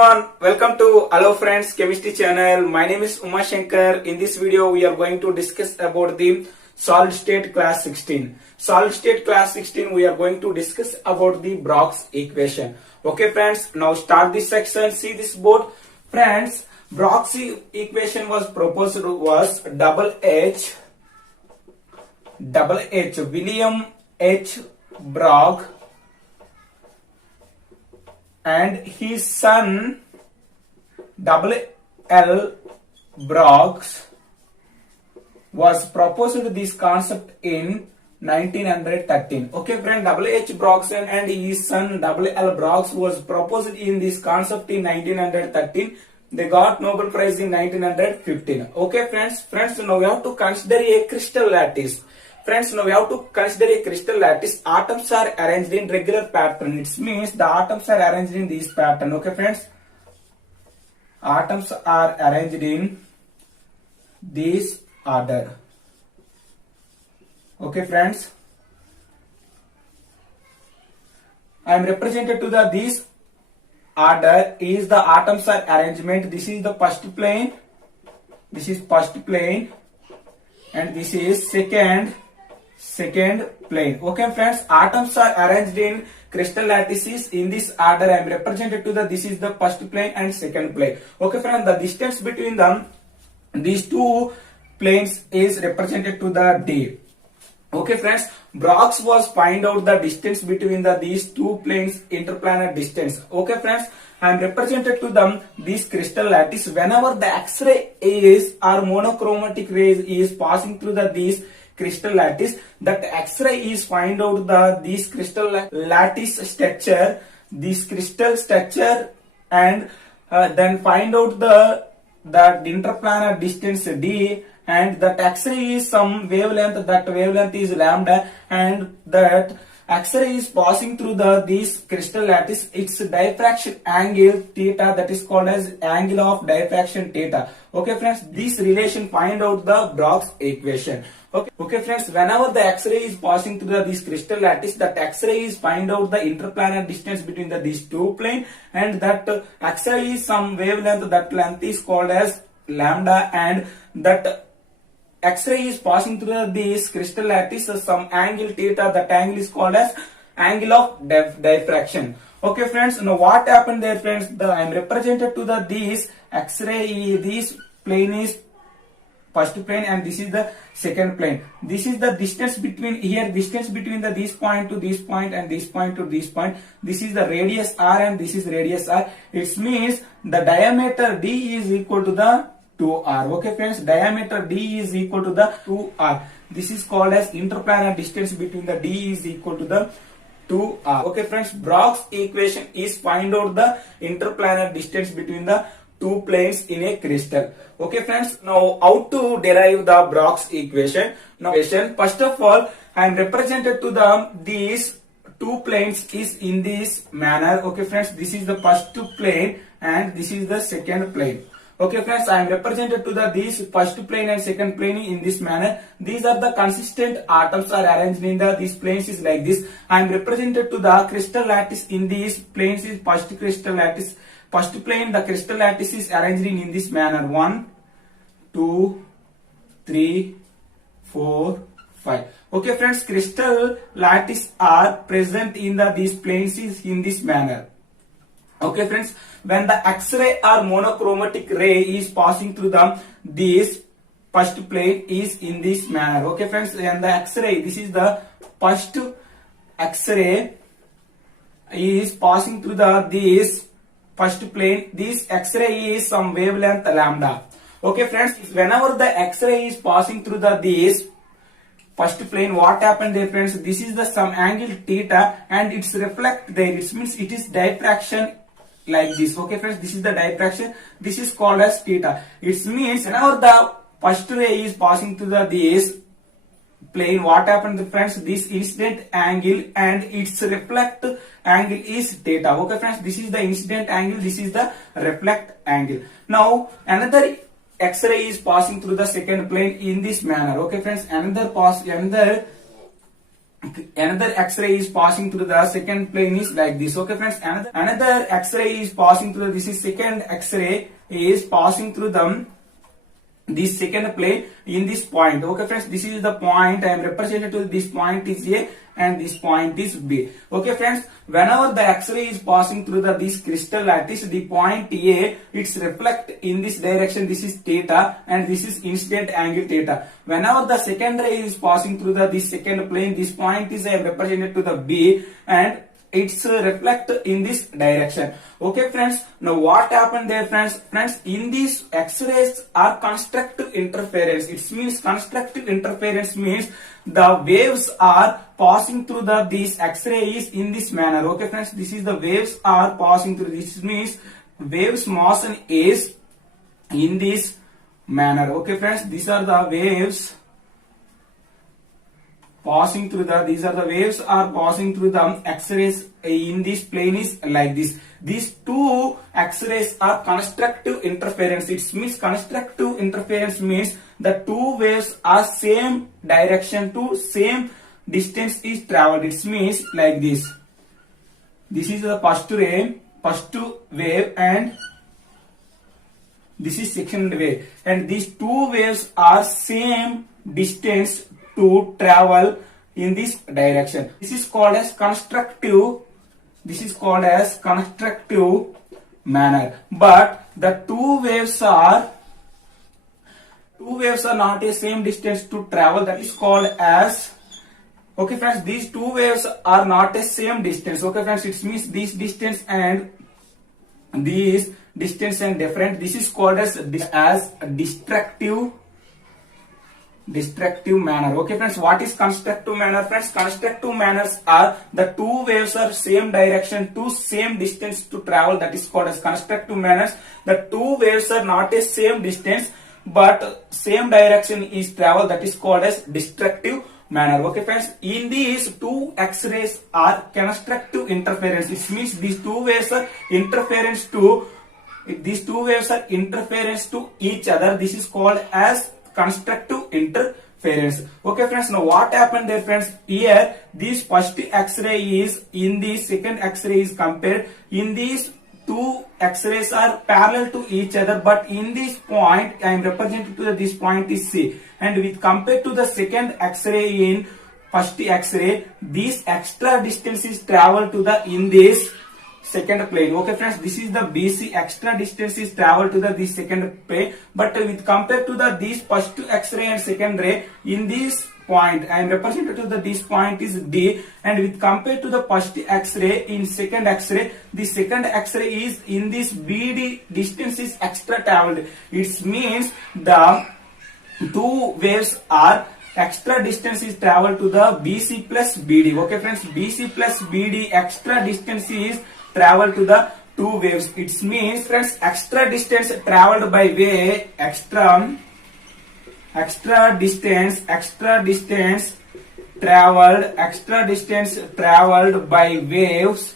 everyone, welcome to Hello Friends Chemistry channel. My name is Uma Shankar. In this video we are going to discuss about the solid state class 16. Solid state class 16 we are going to discuss about the Braggs equation. Okay friends, now start this section. See this board. Friends, Braggs equation was proposed was double H William H. Bragg and his son W. L. Braggs was proposed this concept in 1913. Okay friend, W. H. Braggs and his son W. L. Braggs was proposed in this concept in 1913. They got Nobel Prize in 1915. Okay friends, now we have to consider a crystal lattice. Friends, now we have to consider a crystal lattice. Atoms are arranged in regular pattern. It means the atoms are arranged in this pattern. Okay friends, atoms are arranged in this order. Okay friends, I am represented to the this order is the atoms are arrangement. This is the first plane, this is first plane, and this is second plane. Okay friends, atoms are arranged in crystal lattices in this order. I am represented to the this is the first plane and second plane. Okay friends, the distance between them these two planes is represented to the D. Okay friends, Braggs was find out the distance between these two planes, interplanar distance. Okay friends, I am represented to them this crystal lattice. Whenever the X-ray is or monochromatic rays is passing through this crystal lattice, that X-ray is find out this crystal lattice structure, this crystal structure, and then find out the interplanar distance D, and that X-ray is some wavelength, that wavelength is lambda, and that X-ray is passing through this crystal lattice. Its diffraction angle theta, that is called as angle of diffraction theta. Okay friends, this relation find out the Braggs equation. Okay friends, whenever the X-ray is passing through this crystal lattice, that X-ray is find out the interplanar distance between these two planes, and that X-ray is some wavelength, that length is called as lambda, and that X-ray is passing through this crystal lattice some angle theta, that angle is called as angle of diffraction. Okay friends, now what happened there friends, I am represented to this X-ray, this plane is first plane and this is the second plane. This is the distance between here, distance between this point to this point and this point to this point. This is the radius r and this is radius r. It means the diameter D is equal to the 2r. Okay friends, diameter D is equal to the 2r. This is called as interplanar distance between the D is equal to the 2r. Okay friends, Braggs equation is find out the interplanar distance between the two planes in a crystal. Okay friends, now how to derive the Braggs equation? Now first of all, I am represented to these two planes is in this manner. Okay friends, this is the first plane and this is the second plane. Okay friends, I am represented to these first plane and second plane in this manner. These are the consistent atoms are arranged in these planes is like this. I am represented to the crystal lattice in these planes is first crystal lattice. First plane, the crystal lattice is arranged in this manner. 1, 2, 3, 4, 5. Okay friends, crystal lattice are present in these planes is in this manner. Okay friends, when the X-ray or monochromatic ray is passing through this first plane is in this manner. Okay friends, and the X-ray, this is the first X-ray is passing through this first plane. This X-ray is some wavelength lambda. Okay friends, whenever the X-ray is passing through this first plane, what happened there friends, this is the some angle theta and it's reflect there. It means it is diffraction like this. Okay friends, this is the diffraction, this is called as theta. It means whenever the first ray is passing through this plane, what happened friends, this incident angle and its reflect angle is theta. Okay friends, this is the incident angle, this is the reflect angle. Now another X-ray is passing through the second plane in this manner. Okay friends, another another X-ray is passing through the second plane is like this. Okay friends, another X-ray is passing through, this is second X-ray is passing through this second plane in this point. Okay friends, this is the point I am represented to, this point is A and this point is B. Okay friends, whenever the X-ray is passing through this crystal lattice, the point A, it's reflect in this direction, this is theta and this is incident angle theta. Whenever the second ray is passing through this second plane, this point is I am represented to the B and it's reflect in this direction. Okay friends, now what happened there friends? Friends, in these X-rays are constructive interference. It means constructive interference means the waves are passing through these X-rays in this manner. Okay friends, this is the waves are passing through. This means waves motion is in this manner. Okay friends, these are the waves passing through these are the waves are passing through the X-rays in this plane is like this. These two X-rays are constructive interference. It means constructive interference means the two waves are same direction to same distance is traveled. It means like this. This is the first wave and this is second wave, and these two waves are same distance to travel in this direction. This is called as constructive. This is called as constructive manner. But the two waves are not a same distance to travel. That is called as, okay friends, these two waves are not a same distance. Okay friends, it means this distance and these distance and different. This is called as destructive manner. Okay friends, what is constructive manner friends? Constructive manners are the two waves are same direction to same distance to travel. That is called as constructive manners. The two waves are not a same distance but same direction is travel. That is called as destructive manner. Okay friends, in these two X-rays are constructive interference. It means these two waves are interference to each other. This is called as constructive interference. Okay friends, now what happened there friends? Here this first X-ray is in the second X-ray is compared. In these two X-rays are parallel to each other, but in this point I am represented to this point is C, and with compared to the second X-ray in first X-ray, these extra distance is traveled to in this second plane. Okay friends, this is the BC, extra distance is traveled to this second plane, but with compared to this first X-ray and second ray, in this point I am represented to this point is D, and with compared to the first X-ray in second X-ray, the second X-ray is in this BD, distance is extra traveled. It means the two waves are extra distance is traveled to the BC plus BD. Okay friends, BC plus BD extra distance is travel to the two waves. It means friends, extra distance traveled by way, extra distance traveled by waves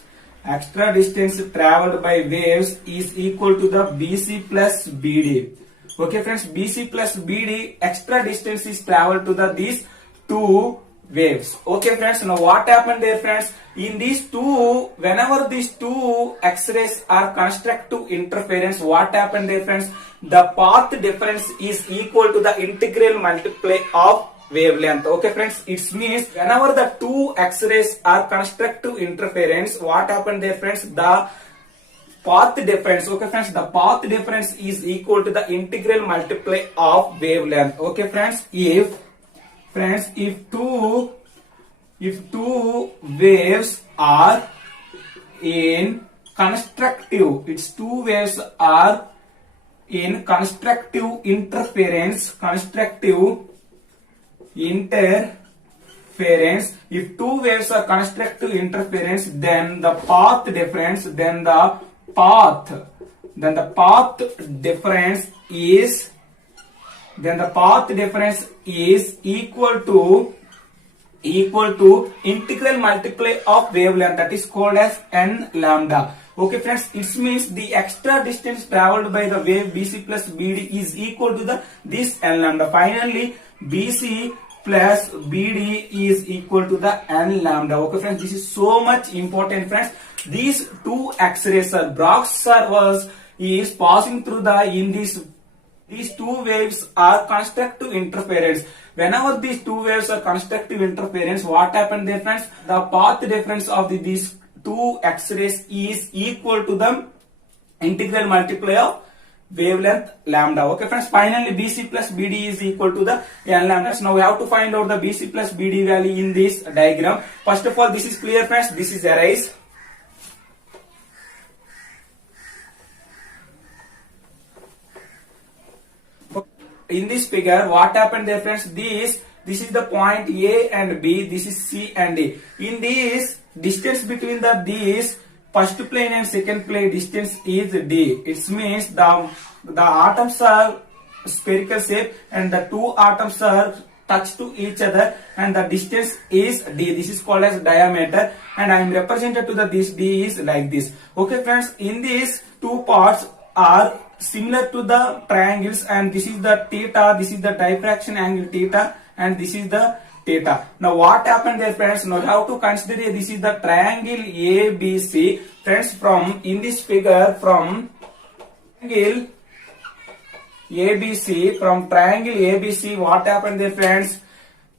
is equal to the BC plus BD. Okay friends, BC plus BD extra distance is traveled to these two waves. Okay friends, now what happened there friends? In these two, whenever these two X-rays are constructive interference, what happened there friends? The path difference is equal to the integral multiply of wavelength. Okay friends, it means whenever the two X-rays are constructive interference, what happened there friends? The path difference, okay friends, the path difference is equal to the integral multiply of wavelength. Okay friends, if two waves are in constructive, interference, if two waves are constructive interference, then the path difference is equal to integral multiply of wavelength, that is called as n lambda. Okay friends, it means the extra distance traveled by the wave BC plus BD is equal to this n lambda. Finally, BC plus BD is equal to the n lambda. Okay friends, this is so much important friends. These two X-rays are Brock's servers is passing through these two waves are constructive interference. Whenever these two waves are constructive interference, what happened there friends? The path difference of these two X-rays is equal to the integral multiply of wavelength lambda. Okay friends, finally BC plus BD is equal to the n lambda. Now we have to find out the BC plus BD value in this diagram. First of all, this is clear friends, this is arise. In this figure, what happened there friends? This is the point A and B, this is C and D. In this distance between these first plane and second plane distance is D. It means the atoms are spherical shape and the two atoms are touch to each other and the distance is D. This is called as diameter and I am represented to this D is like this. Okay friends, in these two parts are similar to the triangles and this is the theta, this is the diffraction angle theta and this is the theta. Now what happened there friends? Now how to consider this is the triangle ABC. Friends, from in this figure from triangle ABC, what happened there friends?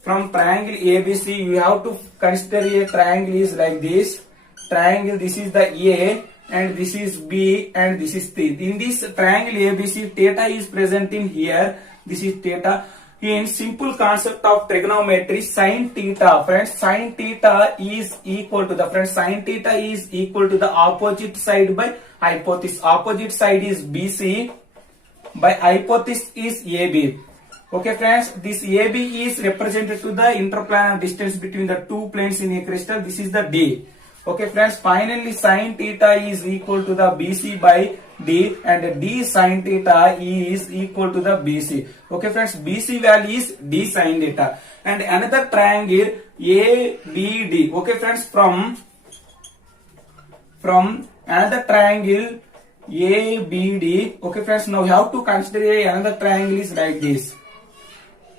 From triangle ABC you have to consider a triangle is like this. Triangle, this is the A and this is B and this is C. In this triangle ABC, theta is present in here. This is theta. In simple concept of trigonometry, sin theta, friends, sin theta is equal to the opposite side by hypothesis. Opposite side is BC by hypothesis is AB. Okay friends, this AB is represented to the interplanar distance between the two planes in a crystal. This is the D. Okay friends, finally sin theta is equal to the BC by D and D sin theta is equal to the BC. Okay friends, BC value is D sin theta. And another triangle ABD. Okay friends, from another triangle ABD. Okay friends, now we have to consider another triangle is like this.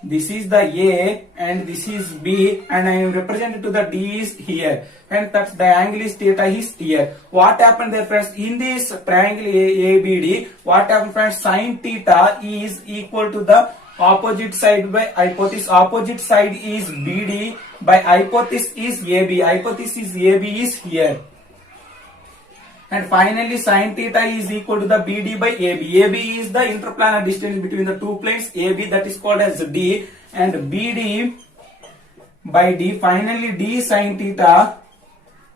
This is the A and this is B and I am represented to the D is here and that's the angle is theta is here. What happened there friends? In this triangle ABD, what happened friends? Sin theta is equal to the opposite side by hypothesis. Opposite side is BD by hypothesis is AB. Hypothesis is AB is here. And finally sin theta is equal to the BD by AB. AB is the interplanar distance between the two planes. AB, that is called as D, and BD by D. Finally D sin theta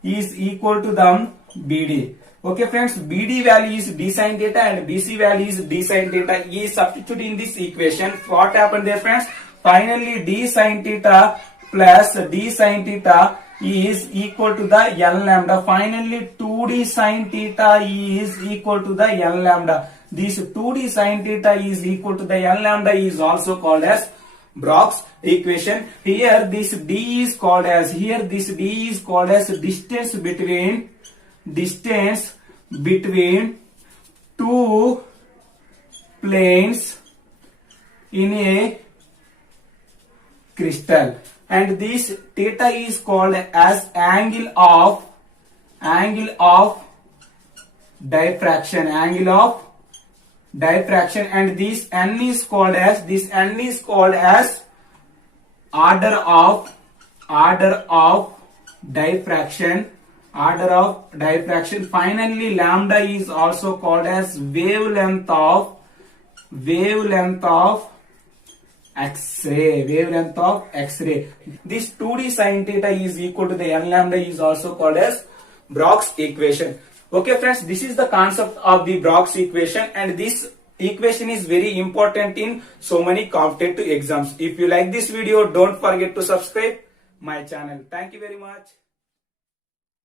is equal to the BD. Okay friends, BD value is D sin theta and BC value is D sin theta. Is substitute in this equation. What happened there friends? Finally D sin theta plus D sin theta is equal to the N lambda. Finally 2D sin theta is equal to the N lambda. This 2D sin theta is equal to the N lambda is also called as Brock's equation. Here this D is called as distance between two planes in a crystal. And this theta is called as angle of diffraction, and this n is called as order of diffraction. Finally lambda is also called as wavelength of X-ray. This 2D sin theta is equal to the N lambda is also called as Brock's equation. Okay friends, this is the concept of the Brock's equation and this equation is very important in so many competitive exams. If you like this video, don't forget to subscribe my channel. Thank you very much.